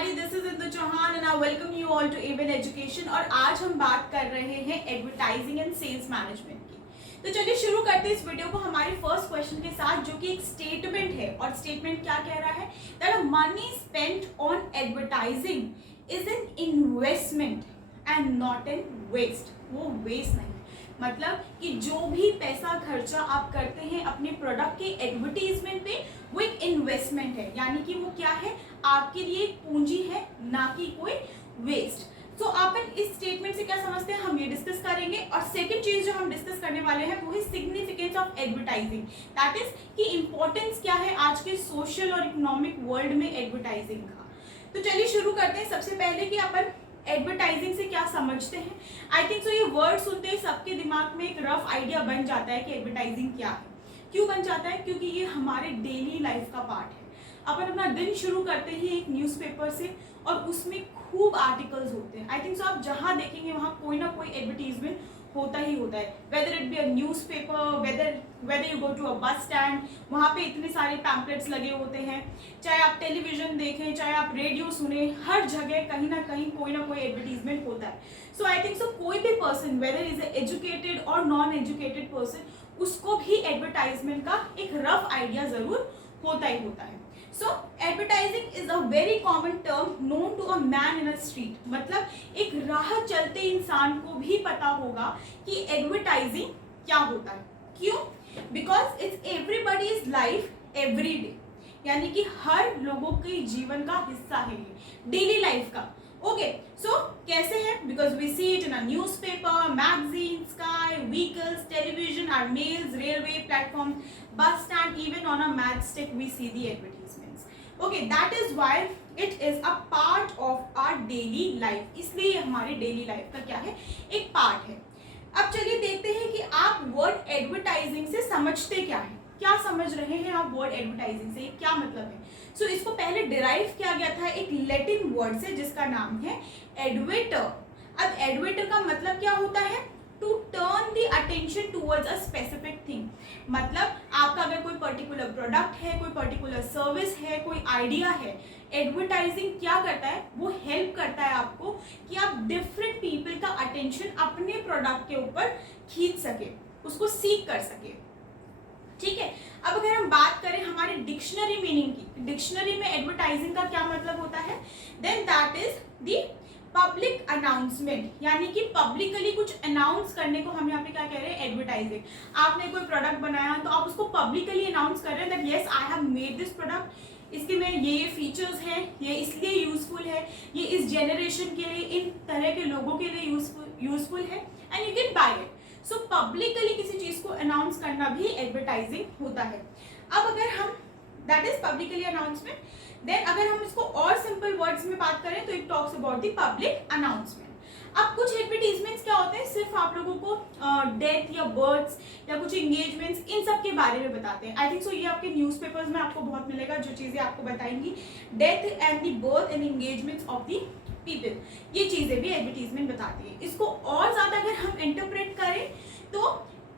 everybody, this is Indu Chauhan and I welcome you all to Aven Education। और आज हम बात कर रहे हैं एडवर्टाइजिंग एंड सेल्स मैनेजमेंट की। तो चलिए शुरू करते हैं इस वीडियो को हमारे फर्स्ट क्वेश्चन के साथ, जो कि एक स्टेटमेंट है। और स्टेटमेंट क्या कह रहा है? That money spent on advertising is an investment and not an waste. वो वेस्ट नहीं, मतलब कि जो भी पैसा खर्चा आप करते हैं अपने प्रोडक्ट के एडवर्टीजमेंट पे, वो एक इन्वेस्टमेंट है, यानी कि वो क्या है, आपके लिए एक पूंजी है, ना कि कोई वेस्ट। तो अपन इस स्टेटमेंट से क्या समझते हैं, हम ये डिस्कस करेंगे। और सेकंड चीज जो हम डिस्कस करने वाले हैं वो है significance of advertising, that is कि इंपॉर्टेंस क्या है आज के सोशल और इकोनॉमिक वर्ल्ड में एडवर्टाइजिंग का। तो चलिए शुरू करते हैं। सबसे पहले कि अपन एडवर्टाइजिंग से क्या समझते हैं। आई थिंक सो ये वर्ड सुनते ही सबके दिमाग में एक रफ आइडिया बन जाता है कि एडवर्टाइजिंग क्या है। क्यों बन जाता है? क्योंकि ये हमारे डेली लाइफ का पार्ट है। अपन अपना दिन शुरू करते ही एक न्यूज़पेपर से, और उसमें खूब आर्टिकल्स होते हैं। आई थिंक सो आप जहाँ देखेंगे वहाँ कोई ना कोई एडवर्टीजमेंट होता ही होता है, whether it be a newspaper, whether you go to a bus stand, वहाँ पे इतने सारे पैम्पलेट्स लगे होते हैं। चाहे आप टेलीविजन देखें, चाहे आप रेडियो सुने, हर जगह कहीं ना कहीं कोई ना कोई एडवर्टीजमेंट होता है। सो आई थिंक सो कोई भी पर्सन, वेदर इज एजुकेटेड और नॉन एजुकेटेड पर्सन, उसको भी एडवर्टाइजमेंट का एक रफ आइडिया जरूर होता ही होता है। So advertising is a very common term known to a man in a street, मतलब एक राह चलते इंसान को भी पता होगा कि एडवर्टाइजिंग क्या होता है। क्यों? Because it's everybody's life every day, यानी कि हर लोगों के जीवन का हिस्सा है ये, डेली लाइफ का। ओके, सो कैसे है? Because we see it in a newspaper, magazine, sky, vehicles, television, our mails, railway platform, bus stand, even on a match stick we see the advertisements. Okay, that is why it is a part of our daily life. इसलिए हमारे daily life का क्या है, एक part है। अब चलिए देखते हैं कि आप वर्ड एडवर्टाइजिंग से समझते क्या है, क्या समझ रहे हैं आप वर्ड एडवर्टाइजिंग से, क्या मतलब है। सो इसको पहले डिराइव किया गया था एक लैटिन वर्ड से जिसका नाम है एडवेटर। अब एडवेटर का मतलब क्या होता है? To turn the attention towards a specific thing. मतलब आपका अगर कोई पर्टिकुलर प्रोडक्ट है, कोई पर्टिकुलर सर्विस है, कोई आइडिया है, एडवर्टाइजिंग क्या करता है, वो हेल्प करता है आपको कि आप डिफरेंट पीपल का अटेंशन अपने प्रोडक्ट के ऊपर खींच सके, उसको सीख कर सके। ठीक है, अब अगर हम बात करें हमारे डिक्शनरी मीनिंग की, डिक्शनरी में एडवर्टाइजिंग का क्या मतलब होता है, then that is the public announcement, यानी कि पब्लिकली कुछ अनाउंस करने को हम यहाँ पे क्या कह रहे हैं, एडवर्टाइजिंग। आपने कोई प्रोडक्ट बनाया तो आप उसको पब्लिकली अनाउंस कर रहे हैं that yes I have made this product, इसके में ये फीचर्स हैं, ये इसलिए यूजफुल है, ये इस जनरेशन के लिए, इन तरह के लोगों के लिए यूजफुल है, and you can buy it. So publicly किसी चीज को अनाउंस करना भी एडवर्टाइजिंग होता है। अब अगर हम, that is publicly announcement, then अगर हम इसको और सिंपल वर्ड्स में बात करें तो it talks about the public announcement. अब कुछ एडवर्टीजमेंट्स क्या होते हैं, सिर्फ आप लोगों को डेथ या बर्थ्स या कुछ एंगेजमेंट्स, इन सब के बारे में बताते हैं। आई थिंक सो ये आपके न्यूज़पेपर्स में आपको बहुत मिलेगा, जो चीजें आपको बताएंगी death and the birth and engagements of the people, ये चीजें भी एडवर्टीजमेंट बताती है। इसको और ज्यादा अगर हम इंटरप्रेट करें तो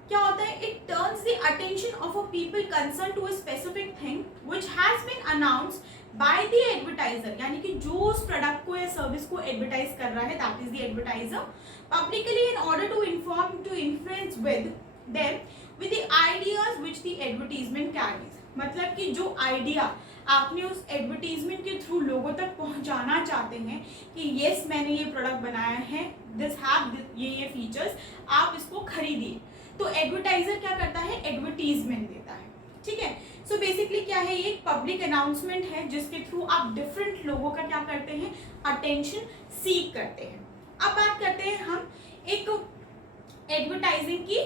क्या होता है, it turns the attention of a people concern to a specific thing which has been announced by the advertiser, यानी कि जो उस प्रोडक्ट को या सर्विस को एडवर्टाइज कर रहा है, that is the advertiser, publicly in order to inform, to influence with them with the ideas which the advertisement carries. मतलब कि जो आइडिया आपने उस एडवर्टीजमेंट के थ्रू लोगों तक पहुंचाना चाहते हैं कि यस मैंने ये प्रोडक्ट बनाया है, दिस हैव ये फीचर्स, आप इसको खरीदिए, तो एडवर्टाइजर क्या करता है, एडवर्टीजमेंट देता है। ठीक है, सो बेसिकली क्या है, ये एक पब्लिक अनाउंसमेंट है जिसके थ्रू आप डिफरेंट लोगों का क्या करते हैं, अटेंशन सीक करते हैं। अब बात करते हैं हम एक एडवर्टाइजिंग की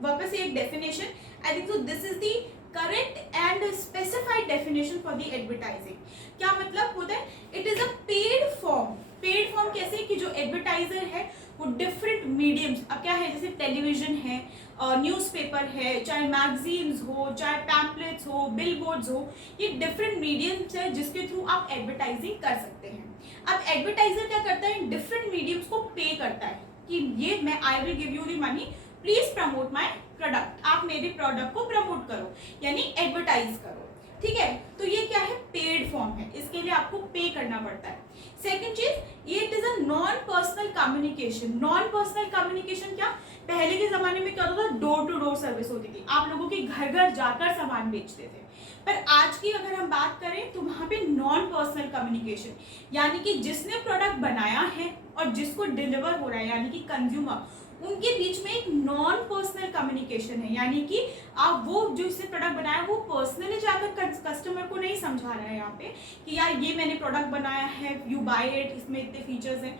वापस से एक definition. I think so this is the correct and specified definition for the advertising. क्या मतलब होता है, it is a paid form. Paid form कैसे कि जो एडवर्टाइजर है वो डिफरेंट मीडियम्स, अब क्या है, जैसे टेलीविजन है, न्यूज़पेपर है, चाहे मैगजीन्स हो, चाहे पैम्पलेट्स हो, बिलबोर्ड्स हो, ये डिफरेंट मीडियम्स है जिसके थ्रू आप एडवर्टाइजिंग कर सकते हैं। अब एडवर्टाइजर क्या करता है, डिफरेंट मीडियम्स को पे करता है कि ये मैं I will give you the money, please promote my product, आप मेरे प्रोडक्ट को प्रमोट करो, यानी एडवर्टाइज करो। ठीक है, तो ये क्या है, पेड फॉर्म है, इसके लिए आपको पे करना पड़ता है। सेकंड चीज, ये it is a non personal communication. Non personal communication क्या, पहले के जमाने में क्या होता था, डोर टू डोर सर्विस होती थी, आप लोगों के घर घर जाकर सामान बेचते थे। पर आज की अगर हम बात करें तो वहां पे नॉन पर्सनल कम्युनिकेशन, यानी कि जिसने प्रोडक्ट बनाया है और जिसको डिलीवर हो रहा है यानी कि कंज्यूमर, उनके बीच में एक नॉन पर्सनल कम्युनिकेशन है। यानी कि आप वो जो इसने प्रोडक्ट बनाया वो पर्सनली जाकर कस्टमर को नहीं समझा रहा है यहाँ पे कि यार ये मैंने प्रोडक्ट बनाया है, यू बाय इट, इसमें इतने फीचर्स हैं,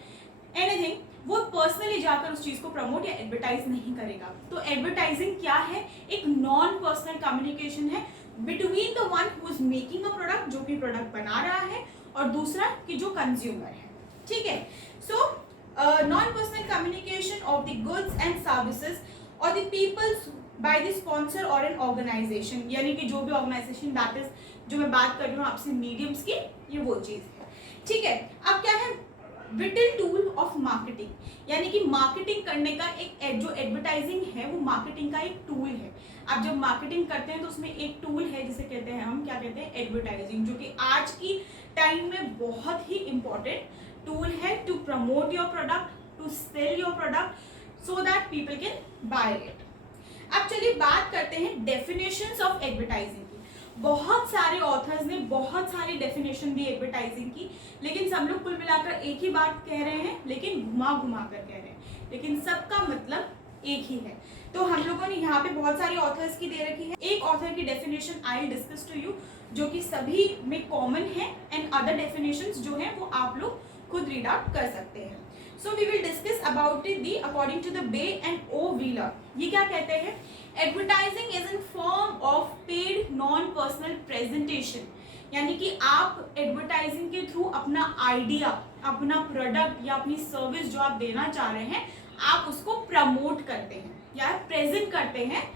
एनीथिंग, वो पर्सनली जाकर उस चीज को प्रमोट या एडवर्टाइज नहीं करेगा। तो एडवर्टाइजिंग क्या है, एक नॉन पर्सनल कम्युनिकेशन है between the one who is making a product, जो कि प्रोडक्ट बना रहा है, और दूसरा कि जो कंज्यूमर है। ठीक है, सो non-personal communication of the goods and services or the peoples by the sponsor or an organization, यानी कि जो भी ऑर्गेनाइजेशन, दैट इज जो मैं बात कर रही हूँ आपसे मीडियम्स की, ये वो चीज है। ठीक है, अब क्या है, विटल टूल ऑफ मार्केटिंग, यानी कि मार्केटिंग करने का एक, जो एडवर्टाइजिंग है वो मार्केटिंग का एक टूल है। आप जब मार्केटिंग करते हैं तो उसमें एक टूल है जिसे कहते हैं हम, क्या कहते हैं, एडवर्टाइजिंग, जो कि आज की टाइम में बहुत ही इंपॉर्टेंट टूल है to promote your product, to sell your product so that people can buy it. अब चलिए बात करते हैं डेफिनेशंस ऑफ एडवर्टाइजिंग की। बहुत सारे ऑथर्स ने बहुत सारी डेफिनेशन दी एडवर्टाइजिंग की, लेकिन सब लोग कुल मिलाकर एक ही बात कह रहे हैं, लेकिन घुमा घुमा कर कह रहे हैं, लेकिन सबका मतलब एक ही है। तो हम लोगों ने यहाँ पे बहुत सारी ऑथर्स की दे रखी है। एक ऑथर की definition I will discuss to you, जो कि सभी में कॉमन है, एंड अदर डेफिनेशंस जो है वो आप लोग खुद रीड आउट कर सकते हैं। So we will discuss about it the according to the bay and O Wheeler. ये क्या कहते हैं, advertising is in form of paid non personal presentation, यानी कि आप एडवर्टाइजिंग के थ्रू अपना आइडिया, अपना प्रोडक्ट या अपनी सर्विस जो आप देना चाह रहे हैं, आप उसको प्रमोट करते हैं या प्रेजेंट करते हैं,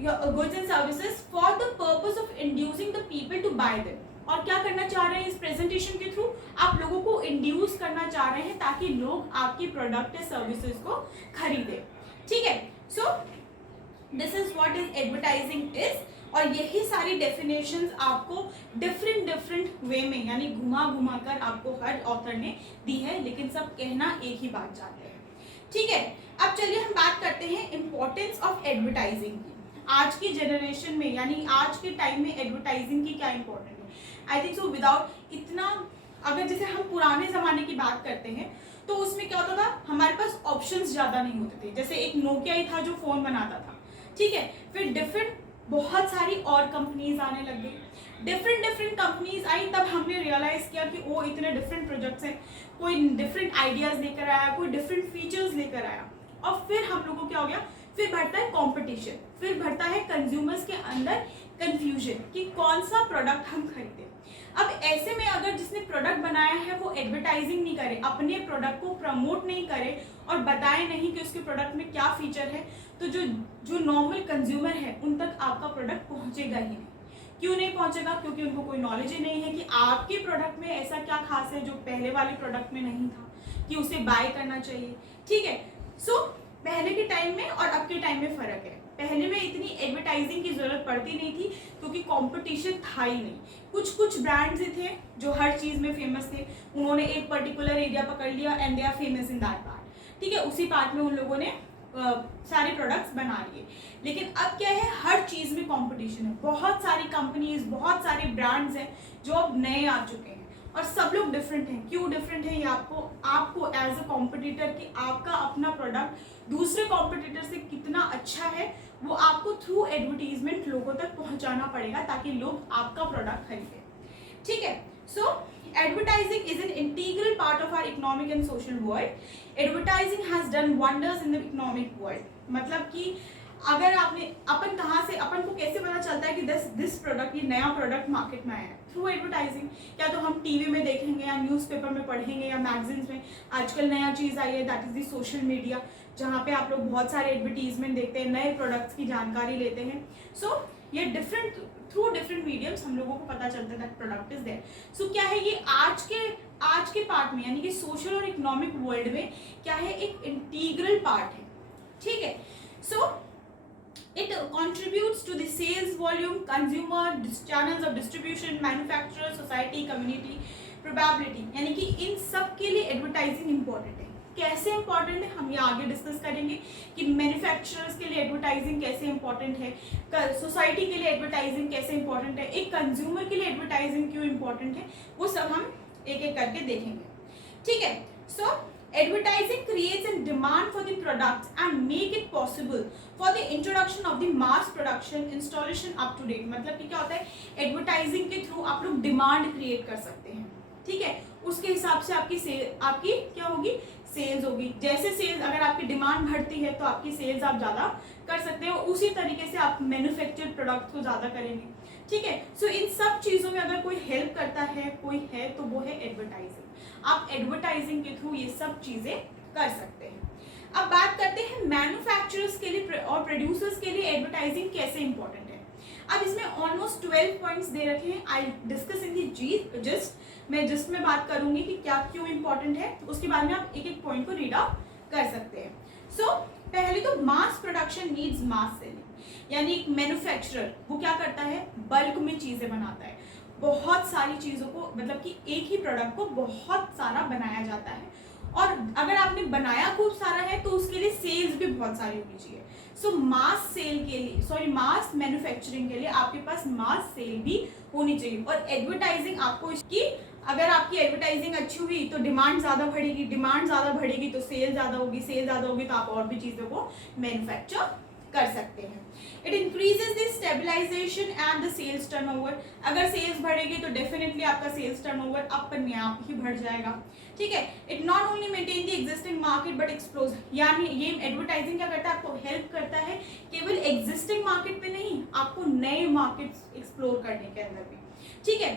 goods and services, for the purpose of inducing the people to buy them. और क्या करना चाह रहे हैं इस प्रेजेंटेशन के थ्रू, आप लोगों को इंड्यूस करना चाह रहे हैं ताकि लोग आपकी प्रोडक्ट या सर्विसेज को खरीदे। ठीक है, so this is what is advertising is, और यही सारी डेफिनेशंस आपको डिफरेंट वे में, यानी घुमा घुमा कर आपको हर ऑथर ने दी है, लेकिन सब कहना एक ही बात चाहते हैं। ठीक है, अब चलिए हम बात करते हैं इंपॉर्टेंस ऑफ एडवर्टाइजिंग की। आज की जनरेशन में, यानी आज के टाइम में एडवर्टाइजिंग की क्या इंपॉर्टेंट है, आई थिंक सो विदाउट इतना, अगर जैसे हम पुराने ज़माने की बात करते हैं तो उसमें क्या होता था, हमारे पास ऑप्शंस ज़्यादा नहीं होते थे। जैसे एक नोकिया ही था जो फ़ोन बनाता था, ठीक है, फिर डिफरेंट बहुत सारी और कंपनीज आने लग गई, डिफरेंट कंपनीज आई, तब हमने रियलाइज़ किया कि वो इतने डिफरेंट प्रोजेक्ट्स हैं, कोई डिफरेंट आइडियाज़ लेकर आया, कोई डिफरेंट फीचर्स लेकर आया, और फिर हम लोगों को क्या हो गया, फिर बढ़ता है कंपटीशन, फिर बढ़ता है कंज्यूमर्स के अंदर कंफ्यूजन कि कौन सा प्रोडक्ट हम खरीदें। अब ऐसे में अगर जिसने प्रोडक्ट बनाया है वो एडवर्टाइजिंग नहीं करे, अपने प्रोडक्ट को प्रमोट नहीं करे और बताए नहीं कि उसके प्रोडक्ट में क्या फीचर है, तो जो नॉर्मल कंज्यूमर है उन तक आपका प्रोडक्ट पहुंचेगा ही नहीं। क्यों नहीं पहुंचेगा, क्योंकि उनको कोई नॉलेज ही नहीं है कि आपके प्रोडक्ट में ऐसा क्या खास है जो पहले वाले प्रोडक्ट में नहीं था कि उसे बाय करना चाहिए। ठीक है, सो पहले के टाइम में और अब के टाइम में फ़र्क है। पहले में इतनी एडवर्टाइजिंग की ज़रूरत पड़ती नहीं थी क्योंकि कंपटीशन था ही नहीं। कुछ ब्रांड्स ही थे जो हर चीज़ में फेमस थे, उन्होंने एक पर्टिकुलर एरिया पकड़ लिया and they are famous in that part. ठीक है, उसी पार्ट में उन लोगों ने सारे प्रोडक्ट्स बना लिए। लेकिन अब क्या है, हर चीज़ में कंपटीशन है, बहुत सारी कंपनीज, बहुत सारे ब्रांड्स हैं जो अब नए आ चुके हैं और सब लोग डिफरेंट हैं। क्यों डिफरेंट है, ये आपको एज अ कॉम्पिटिटर कि आपका अपना प्रोडक्ट दूसरे कॉम्पिटिटर से कितना अच्छा है वो आपको थ्रू एडवर्टीजमेंट लोगों तक पहुंचाना पड़ेगा ताकि लोग आपका प्रोडक्ट खरीदें। ठीक है, सो advertising is an integral part of our economic and social world. Advertising has done wonders in the economic world. मतलब कि अगर अपन को कैसे पता चलता है कि दिस प्रोडक्ट, ये नया प्रोडक्ट मार्केट में आया है, थ्रू एडवर्टाइजिंग। क्या तो हम टीवी में देखेंगे या न्यूज़पेपर में पढ़ेंगे या मैगजीन्स में। आजकल नया चीज़ आई है, that is the social media, जहाँ पे आप लोग बहुत सारे एडवर्टीजमेंट देखते हैं, नए प्रोडक्ट्स की जानकारी लेते हैं। सो ये थ्रू डिफरेंट मीडियम्स हम लोगों को पता चलता है दैट प्रोडक्ट इज देयर। सो क्या है, ये आज के पार्ट में, यानी कि सोशल और इकोनॉमिक वर्ल्ड में क्या है, एक इंटीग्रल पार्ट है। ठीक है, सो It contributes to the sales volume, consumer channels of distribution, manufacturer, society, community, probability. यानी कि इन सब के लिए एडवर्टाइजिंग इंपॉर्टेंट है. कैसे इंपॉर्टेंट है हम ये आगे डिस्कस करेंगे कि मैन्युफैक्चरर्स के लिए एडवर्टाइजिंग कैसे इंपॉर्टेंट है, सोसाइटी के लिए एडवर्टाइजिंग कैसे इंपॉर्टेंट है, एक कंज्यूमर के लिए एडवर्टाइजिंग क्यों इंपॉर्टेंट है, वो सब हम एक एक करके देखेंगे. ठीक है. सो advertising creates a demand for the products and make it possible for the introduction of the mass production installation up to date. मतलब कि क्या होता है, एडवर्टाइजिंग के थ्रू आप लोग डिमांड क्रिएट कर सकते हैं. ठीक है. उसके हिसाब से आपकी क्या होगी, सेल्स होगी. जैसे सेल्स, अगर आपकी डिमांड बढ़ती है तो आपकी सेल्स आप ज़्यादा कर सकते हो. उसी तरीके से आप मैन्युफैक्चर्ड प्रोडक्ट को ज़्यादा करेंगे. ठीक है. सो इन सब चीज़ों में अगर कोई हेल्प करता है, कोई है, तो वो है एडवर्टाइजिंग. आप एडवर्टाइजिंग के थ्रू ये सब चीज़ें कर सकते हैं. अब बात करते हैं मैन्युफैक्चरर्स के लिए और प्रोड्यूसर्स के लिए एडवर्टाइजिंग कैसे इंपॉर्टेंट है. अब इसमें ऑलमोस्ट 12 पॉइंट्स दे रखे हैं. I discuss in the gist. मैं जिस्ट में बात करूंगी कि क्या क्यों इंपॉर्टेंट है, उसके बाद में आप एक एक पॉइंट को रीड आउट कर सकते हैं. सो पहले तो मास प्रोडक्शन नीड्स मास सेलिंग. यानी एक मैन्युफैक्चरर वो क्या करता है, बल्क में चीज़ें बनाता है. बहुत सारी चीज़ों को, मतलब कि एक ही प्रोडक्ट को बहुत सारा बनाया जाता है, और अगर आपने बनाया खूब सारा है तो उसके लिए सेल्स भी बहुत सारी होनी चाहिए. सो मास सेल के लिए, मास मैन्युफैक्चरिंग के लिए आपके पास मास सेल भी होनी चाहिए. और एडवर्टाइजिंग आपको इसकी, अगर आपकी एडवर्टाइजिंग अच्छी हुई तो डिमांड ज़्यादा बढ़ेगी, डिमांड ज़्यादा बढ़ेगी तो सेल ज़्यादा होगी, सेल ज़्यादा होगी तो आप और भी चीज़ों को मैन्युफैक्चर कर सकते हैं. It increases the stabilization and the sales turnover. अगर सेल्स बढ़ेगी तो डेफिनेटली आपका सेल्स टर्नओवर अपने आप ही बढ़ जाएगा. ठीक है. It not only maintain the existing market but explore. यानी ये एडवर्टाइजिंग क्या करता है, आपको हेल्प करता है केवल एग्जिस्टिंग मार्केट पे नहीं, आपको नए मार्केट एक्सप्लोर करने के अंदर भी. ठीक है.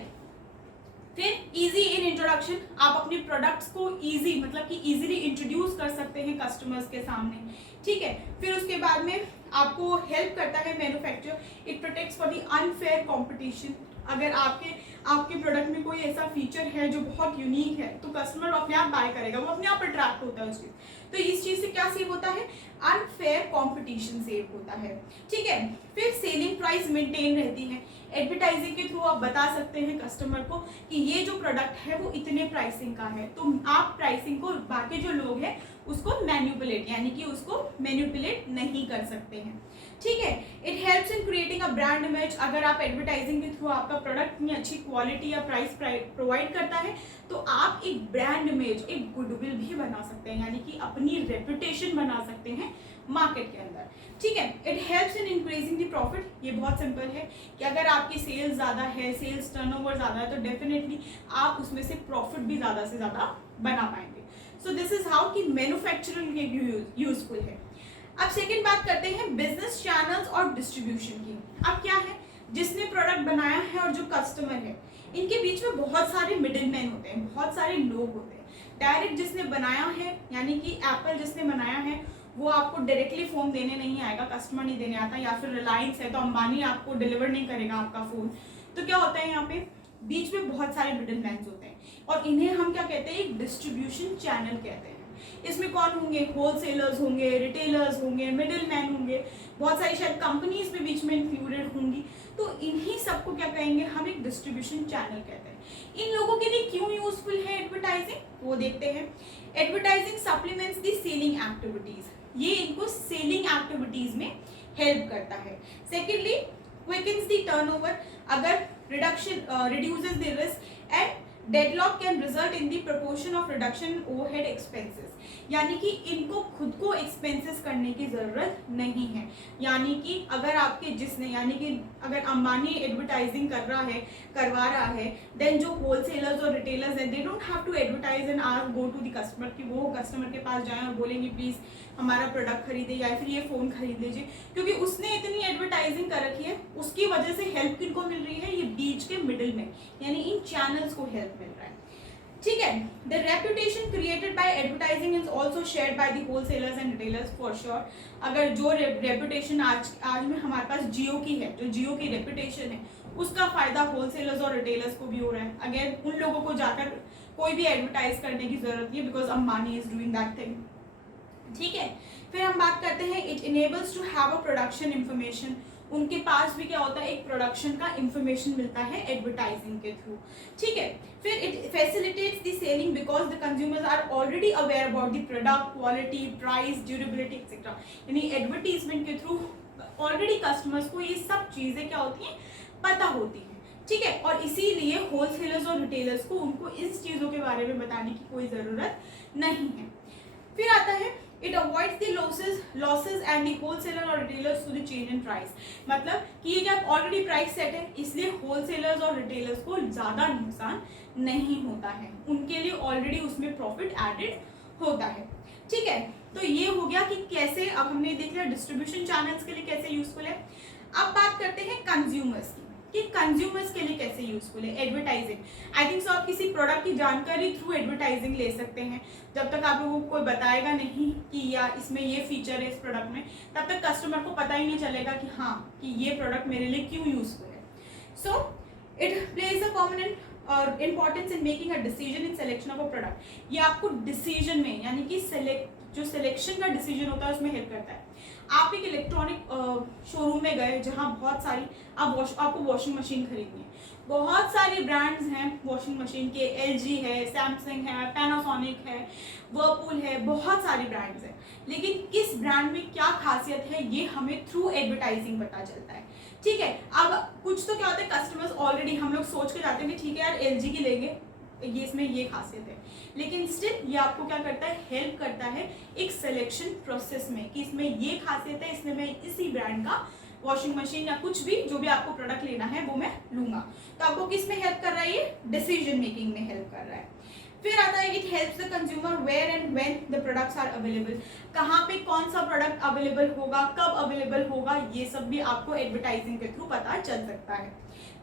फिर इजी इन इंट्रोडक्शन. आप अपने प्रोडक्ट्स को इजी, मतलब कि इजीली इंट्रोड्यूस कर सकते हैं कस्टमर्स के सामने. ठीक है. फिर उसके बाद में आपको हेल्प करता है manufacture. It protects for the unfair competition. अगर आपके प्रोडक्ट में कोई ऐसा फीचर है जो बहुत यूनिक है तो कस्टमर अपने आप बाय करेगा, वो अपने आप अट्रैक्ट होता है उस चीज़. तो इस चीज़ से क्या सेव होता है, अनफेयर कंपटीशन सेव होता है. ठीक है. फिर सेलिंग प्राइस मेंटेन रहती है. एडवर्टाइजिंग के थ्रू आप बता सकते हैं कस्टमर को कि ये जो प्रोडक्ट है वो इतने प्राइसिंग का है, तो आप प्राइसिंग को बाकी जो लोग हैं उसको मैन्युपुलेट, यानी कि उसको मैन्युपुलेट नहीं कर सकते हैं. ठीक है. It helps in creating a brand image. अगर आप एडवर्टाइजिंग के थ्रू आपका प्रोडक्ट में अच्छी क्वालिटी या प्राइस प्रोवाइड करता है तो आप एक ब्रांड इमेज, एक गुडविल भी बना सकते हैं, यानी कि अपनी रेपुटेशन बना सकते हैं मार्केट के अंदर. ठीक है. It helps in increasing the profit. ये बहुत सिंपल है कि अगर आपकी सेल्स ज़्यादा है, सेल्स टर्नओवर ज़्यादा है, तो डेफिनेटली आप उसमें से प्रॉफिट भी ज़्यादा से ज़्यादा बना पाएंगे. सो दिस इज हाउ कि मैन्युफैक्चरिंग यूजफुल है. अब सेकेंड बात करते हैं बिजनेस चैनल्स और डिस्ट्रीब्यूशन की. अब क्या है, जिसने प्रोडक्ट बनाया है और जो कस्टमर है, इनके बीच में बहुत सारे मिडिल मैन होते हैं, बहुत सारे लोग होते हैं. डायरेक्ट जिसने बनाया है, यानी कि एप्पल जिसने बनाया है, वो आपको डायरेक्टली फ़ोन देने नहीं आएगा, कस्टमर नहीं देने आता. या फिर रिलायंस है तो अंबानी आपको डिलीवर नहीं करेगा आपका फ़ोन. तो क्या होता है, यहाँ पे बीच में बहुत सारे मिडिल मैन होते हैं, और इन्हें हम क्या कहते हैं, एक डिस्ट्रीब्यूशन चैनल कहते हैं. इसमें कौन होंगे, होलसेलर्स होंगे, रिटेलर्स होंगे, मिडिल मैन होंगे, बहुत सारी शायद कंपनीज भी बीच में इंक्लूडेड होंगी. तो इन्हीं सबको क्या कहेंगे, हम एक डिस्ट्रीब्यूशन चैनल कहते हैं. इन लोगों के लिए क्यों यूजफुल है एडवर्टाइजिंग, वो देखते हैं. Advertising supplements the selling activities. ये इनको सेलिंग एक्टिविटीज में हेल्प करता है. Secondly, quickens the turnover. अगर reduces the risk and deadlock can result in the proportion of reduction in overhead expenses. यानी कि इनको खुद को एक्सपेंसेस करने की ज़रूरत नहीं है. यानी कि अगर आपके जिसने, यानी कि अगर अंबानी एडवर्टाइजिंग करवा रहा है, देन जो होलसेलर्स और रिटेलर्स हैं, they don't have to advertise and are go to the customer, कि वो कस्टमर के पास जाएं और बोलेंगे प्लीज़ हमारा प्रोडक्ट खरीदे या फिर ये फ़ोन खरीद लीजिए, क्योंकि उसने इतनी एडवर्टाइजिंग कर रखी है. उसकी वजह से हेल्प किनको मिल रही है, ये बीच के मिडिल में, यानी इन चैनल्स को हेल्प मिल रहा है. ठीक है. The reputation created by advertising is also shared by the wholesalers and retailers for sure. अगर जो रेपुटेशन आज में हमारे पास जियो की है, जो जियो की रेपुटेशन है, उसका फायदा होलसेलर्स और रिटेलर्स को भी हो रहा है. अगेन उन लोगों को जाकर कोई भी एडवर्टाइज करने की जरूरत नहीं है, because Ambani is doing that thing. ठीक है। फिर हम बात करते हैं it enables to have a production information, उनके पास भी क्या होता है, एक प्रोडक्शन का इंफॉर्मेशन मिलता है एडवर्टाइजिंग के थ्रू। ठीक है। फिर it facilitates the selling because the consumers are already aware about the product, quality, price, durability etcetera. यानी एडवर्टीजमेंट के थ्रू ऑलरेडी कस्टमर्स को ये सब चीज़ें क्या होती हैं, पता होती हैं। ठीक है। और इसीलिए होलसेलर्स और रिटेलर्स को उनको इस चीज़ों के बारे में बताने की कोई ज़रूरत नहीं है। फिर आता है it avoids the losses and the wholesaler or retailers to the change in price. मतलब कि ये क्या ऑलरेडी प्राइस सेट है, इसलिए होलसेलर्स और रिटेलर्स को ज़्यादा नुकसान नहीं होता है, उनके लिए ऑलरेडी उसमें प्रॉफिट एडेड होता है। ठीक है। तो ये हो गया कि कैसे, अब हमने देख लिया डिस्ट्रीब्यूशन चैनल्स के लिए कैसे यूजफुल है। अब बात करते हैं कंज्यूमर्स की कि कंज्यूमर्स के लिए कैसे यूजफुल है एडवर्टाइजिंग। आई थिंक सो आप किसी प्रोडक्ट की जानकारी थ्रू एडवर्टाइजिंग ले सकते हैं। जब तक आप लोगों को कोई बताएगा नहीं कि या इसमें ये फीचर है इस प्रोडक्ट में, तब तक कस्टमर को पता ही नहीं चलेगा कि हाँ कि ये प्रोडक्ट मेरे लिए क्यों यूजफुल है। So it plays a permanent or importance in making a decision in selection of a product. ये आपको डिसीजन में यानी कि जो सिलेक्शन का डिसीजन होता है उसमें हेल्प करता है। आप एक इलेक्ट्रॉनिक शोरूम में गए जहाँ बहुत सारी आपको वॉशिंग मशीन खरीदनी है, बहुत सारे ब्रांड्स हैं वॉशिंग मशीन के, LG है, सैमसंग है, पैनासोनिक है, वर्लपूल है, बहुत सारी ब्रांड्स हैं। लेकिन किस ब्रांड में क्या खासियत है ये हमें थ्रू एडवर्टाइजिंग पता चलता है। ठीक है। अब कुछ तो क्या होता है, कस्टमर्स ऑलरेडी हम लोग सोच के जाते हैं कि ठीक है यार LG की लेंगे, ये इसमें ये खासियत है, लेकिन स्टिल ये आपको क्या करता है, हेल्प करता है एक सिलेक्शन प्रोसेस में कि इसमें ये खासियत है, इसमें मैं इसी ब्रांड का वॉशिंग मशीन या कुछ भी जो भी आपको प्रोडक्ट लेना है वो मैं लूंगा। तो आपको किस में हेल्प कर रहा है, ये डिसीजन मेकिंग में हेल्प कर रहा है। फिर आता है it helps the consumer where and when the products are available. कहाँ पे कौन सा प्रोडक्ट अवेलेबल होगा, कब अवेलेबल होगा, ये सब भी आपको एडवर्टाइजिंग के थ्रू पता चल सकता है।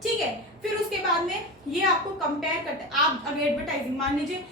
ठीक है। फिर उसके बाद में ये आपको कंपेयर करते हैं। आप अगर एडवर्टाइजिंग मान लीजिए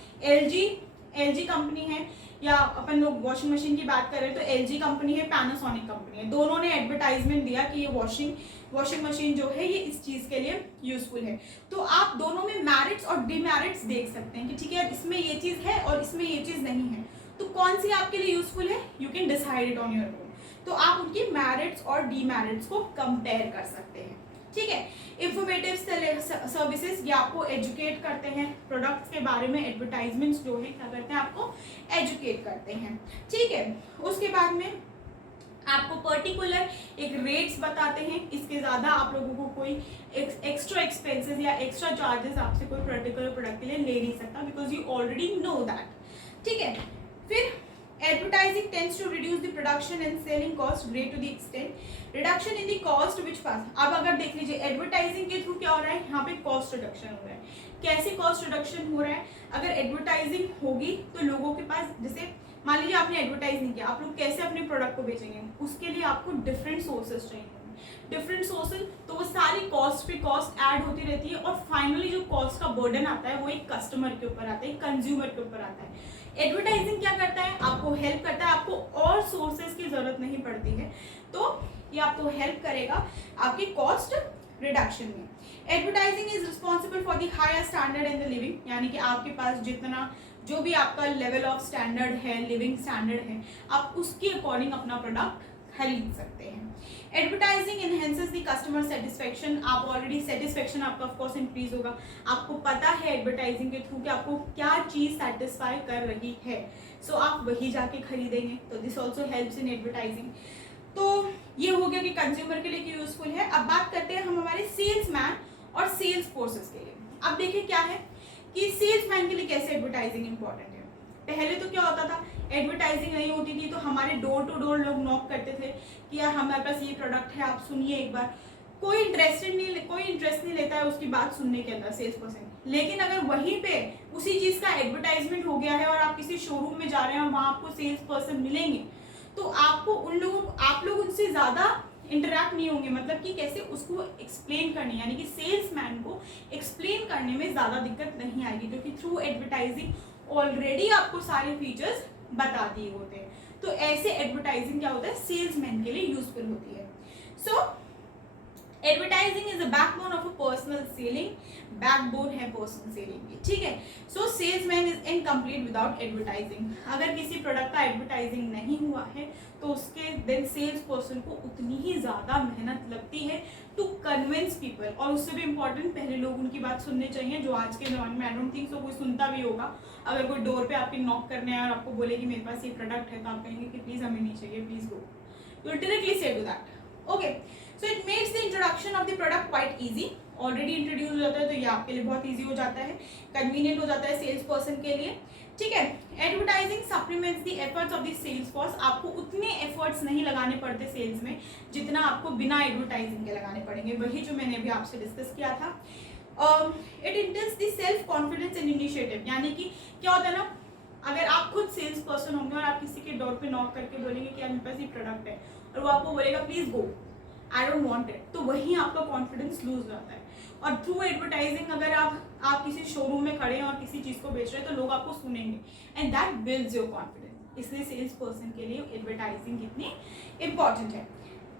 LG कंपनी है, या अपन लोग वॉशिंग मशीन की बात करें तो LG कंपनी है, पैनासोनिक कंपनी है, दोनों ने एडवर्टाइजमेंट दिया कि ये वॉशिंग मशीन जो है ये इस चीज़ के लिए यूजफुल है। तो आप दोनों में मेरिट्स और डिमेरिट्स देख सकते हैं कि ठीक है इसमें ये चीज़ है और इसमें ये चीज़ नहीं है, तो कौन सी आपके लिए यूजफुल है, you can decide it on your own. तो आप उनकी मेरिट्स और डिमेरिट्स को कंपेयर कर सकते हैं। ठीक है। इंफॉर्मेटिव सर्विसेज, ये आपको एजुकेट करते हैं प्रोडक्ट्स के बारे में। एडवर्टाइजमेंट्स जो है क्या करते हैं, आपको एजुकेट करते हैं। ठीक है। उसके बाद में आपको पर्टिकुलर एक रेट्स बताते हैं, इसके ज़्यादा आप लोगों को कोई एक्स्ट्रा एक्सपेंसेस या एक्स्ट्रा चार्जेस आपसे कोई पर्टिकुलर प्रोडक्ट के लिए ले नहीं सकता, because you already know that. ठीक है। फिर advertising tends to reduce the production and selling cost great to the extent reduction in the cost which pass। अब अगर देख लीजिए एडवर्टाइजिंग के थ्रू क्या हो रहा है, यहाँ पे कॉस्ट रिडक्शन हो रहा है। कैसे कॉस्ट रिडक्शन हो रहा है, अगर एडवर्टाइजिंग होगी तो लोगों के पास, जैसे मान लीजिए आपने एडवर्टाइज नहीं किया, आप लोग कैसे अपने प्रोडक्ट को बेचेंगे, उसके लिए आपको डिफरेंट सोर्सेज चाहिए, डिफरेंट सोर्सेज, तो वो सारी कॉस्ट पे कॉस्ट ऐड होती रहती है और फाइनली जो कॉस्ट का बर्डन आता है वो एक कस्टमर के ऊपर आता है, कंज्यूमर के ऊपर आता है। एडवर्टाइजिंग क्या करता है, आपको हेल्प करता है, आपको और सोर्सेज की जरूरत नहीं पड़ती है, तो ये आपको हेल्प करेगा आपकी कॉस्ट रिडक्शन में। Advertising is responsible for the higher standard in the living, यानी कि आपके पास जितना जो भी आपका लेवल ऑफ स्टैंडर्ड है, लिविंग स्टैंडर्ड है, आप उसके अकॉर्डिंग अपना प्रोडक्ट खरीद सकते हैं। Advertising enhances the customer satisfaction, आप ऑलरेडी सेटिस्फेक्शन आपका ऑफकोर्स इंक्रीज होगा, आपको पता है एडवर्टाइजिंग के थ्रू कि आपको क्या चीज़ सेटिस्फाई कर रही है, सो आप वही जाके खरीदेंगे, तो this also helps in advertising. तो ये हो गया कि कंज्यूमर के लिए यूजफुल है। अब बात करते हैं हम हमारे सेल्समैन और सेल्स फोर्सेस के लिए। अब देखिए क्या है कि सेल्समैन के लिए कैसे एडवर्टाइजिंग इंपॉर्टेंट है। पहले तो क्या होता था, एडवर्टाइजिंग नहीं होती थी तो हमारे डोर टू डोर लोग नॉक करते थे कि यार हमारे पास ये प्रोडक्ट है, आप सुनिए एक बार। कोई इंटरेस्ट नहीं लेता है उसकी बात सुनने के अंदर, सेल्स पर्सन। लेकिन अगर वहीं पे उसी चीज़ का एडवर्टाइजमेंट हो गया है और आप किसी शोरूम में जा रहे हैं और वहाँ आपको सेल्स पर्सन मिलेंगे, तो आपको आप लोग उनसे ज़्यादा इंटरैक्ट नहीं होंगे, मतलब कि कैसे उसको एक्सप्लेन करने, यानी कि सेल्समैन को एक्सप्लेन करने में ज़्यादा दिक्कत नहीं आएगी, क्योंकि थ्रू एडवर्टाइजिंग ऑलरेडी आपको सारे फीचर्स बता दिए होते हैं। तो ऐसे एडवर्टाइजिंग क्या होता है, सेल्समैन के लिए यूजफुल होती है। So advertising is a backbone of a personal selling, backbone है पर्सनल सेलिंग की, ठीक है। So salesman is incomplete without advertising. अगर किसी प्रोडक्ट का एडवर्टाइजिंग नहीं हुआ है तो उसके देन सेल्स पर्सन को उतनी ही ज़्यादा मेहनत लगती है टू कन्विंस पीपल। और उससे भी इम्पोर्टेंट, पहले लोग उनकी बात सुनने चाहिए, जो आज के जमाने में आई डोंट थिंक सो कोई सुनता भी होगा। अगर कोई डोर पे आपकी नॉक करने आए और आपको बोले कि मेरे पास ये प्रोडक्ट है, तो आप कहेंगे कि प्लीज़ हमें नहीं चाहिए, प्लीज़ गो, यू डायरेक्टली से do that, okay. So it makes the introduction of the product quite easy. Already introduce हो जाता है तो ये आपके लिए बहुत ईजी हो जाता है, कन्वीनियंट हो जाता है सेल्स पर्सन के लिए, ठीक है। Advertising supplements the efforts of the sales force. आपको उतने एफर्ट्स नहीं लगाने पड़ते सेल्स में जितना आपको बिना एडवर्टाइजिंग के लगाने पड़ेंगे, वही जो मैंने अभी आपसे डिस्कस किया था। It intense the self confidence and initiative, यानी कि क्या होता है ना, अगर आप खुद सेल्स पर्सन होंगे और आप किसी के डोर पे नॉक करके बोलेंगे कि यार मेरे पास ये प्रोडक्ट है, और वो आपको बोलेगा please go, I don't want it, तो वहीं आपका कॉन्फिडेंस लूज हो जाता है। और थ्रू एडवर्टाइजिंग अगर आप किसी शोरूम में खड़े हैं और किसी चीज़ को बेच रहे हैं तो लोग आपको सुनेंगे, and that builds your confidence. इसलिए सेल्स पर्सन के लिए एडवर्टाइजिंग कितनी इंपॉर्टेंट है,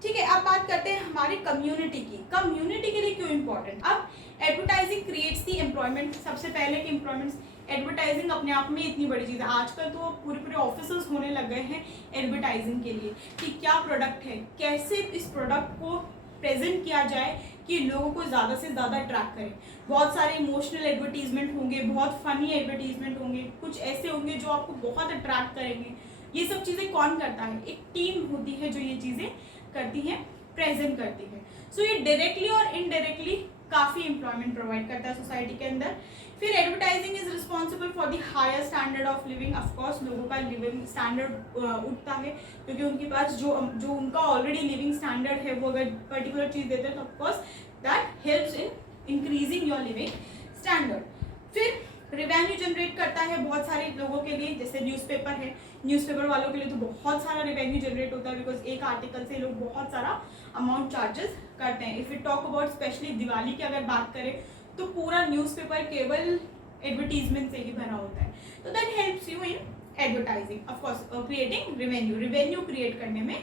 ठीक है। अब बात करते हैं हमारी कम्युनिटी की। कम्युनिटी के लिए क्यों इंपॉर्टेंट? अब एडवर्टाइजिंग क्रिएट्स दी एम्प्लॉयमेंट। सबसे पहले कि एम्प्लॉयमेंट, एडवर्टाइजिंग अपने आप में इतनी बड़ी चीज़ है। आजकल तो पूरे पूरे ऑफिसर्स होने लग गए हैं एडवर्टाइजिंग के लिए कि क्या प्रोडक्ट है, कैसे इस प्रोडक्ट को प्रेजेंट किया जाए कि लोगों को ज़्यादा से ज़्यादा अट्रैक्ट करें। बहुत सारे इमोशनल एडवर्टीजमेंट होंगे, बहुत फनी एडवर्टीजमेंट होंगे, कुछ ऐसे होंगे जो आपको बहुत अट्रैक्ट करेंगे। ये सब चीज़ें कौन करता है? एक टीम होती है जो ये चीज़ें करती है, प्रेजेंट करती है। सो ये डायरेक्टली और इनडायरेक्टली काफ़ी एम्प्लॉयमेंट प्रोवाइड करता है सोसाइटी के अंदर। फिर advertising is responsible for the higher standard of living. Of course लोगों का लिविंग स्टैंडर्ड उठता है, क्योंकि उनके पास जो उनका ऑलरेडी लिविंग स्टैंडर्ड है, वो अगर पर्टिकुलर चीज़ देते हैं तो of course that helps in increasing your living standard. फिर रिवेन्यू जनरेट करता है बहुत सारे लोगों के लिए, जैसे न्यूज़पेपर है, न्यूज़पेपर वालों के लिए तो बहुत सारा रिवेन्यू जनरेट होता है, बिकॉज एक आर्टिकल से लोग बहुत सारा अमाउंट चार्जेस करते हैं। If you talk about specially Diwali की अगर बात करें तो पूरा न्यूज़पेपर केवल एडवर्टीजमेंट से ही भरा होता है। तो that helps you in advertising, of course creating revenue create करने में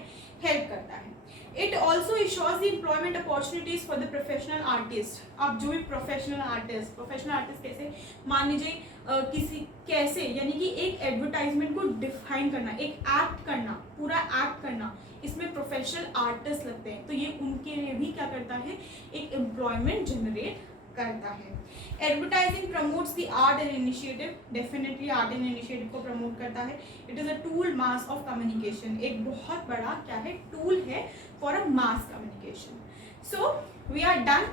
हेल्प करता है। It also ensures the employment opportunities for the professional artist. अब जो भी प्रोफेशनल आर्टिस्ट कैसे, मान लीजिए किसी कैसे, यानी कि एक एडवर्टाइजमेंट को डिफाइन करना, एक एक्ट करना, पूरा एक्ट करना, इसमें प्रोफेशनल आर्टिस्ट लगते हैं, तो ये उनके लिए भी क्या करता है, एक एम्प्लॉयमेंट जनरेट करता है। Advertising promotes the art and initiative, definitely art and initiative को प्रमोट करता है। It is a tool mass of communication, एक बहुत बड़ा क्या है, टूल है for a mass communication. So we are done.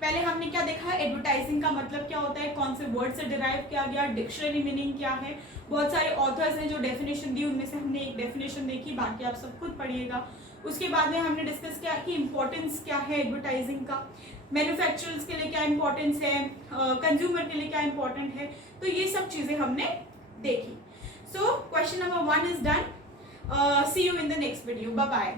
पहले हमने क्या देखा, एडवर्टाइजिंग का मतलब क्या होता है, कौन से वर्ड से डिराइव किया गया, डिक्शनरी मीनिंग क्या है, बहुत सारे ऑथर्स ने जो डेफिनेशन दी उनमें से हमने एक डेफिनेशन देखी, बाकी आप सब खुद पढ़िएगा। उसके बाद में हमने डिस्कस किया कि इंपॉर्टेंस क्या है एडवर्टाइजिंग का, मैन्युफैक्चरर्स के लिए क्या इंपॉर्टेंस है, कंज्यूमर के लिए क्या इंपॉर्टेंट है, तो ये सब चीज़ें हमने देखी। So question number 1 is done. See you in the next video, bye bye.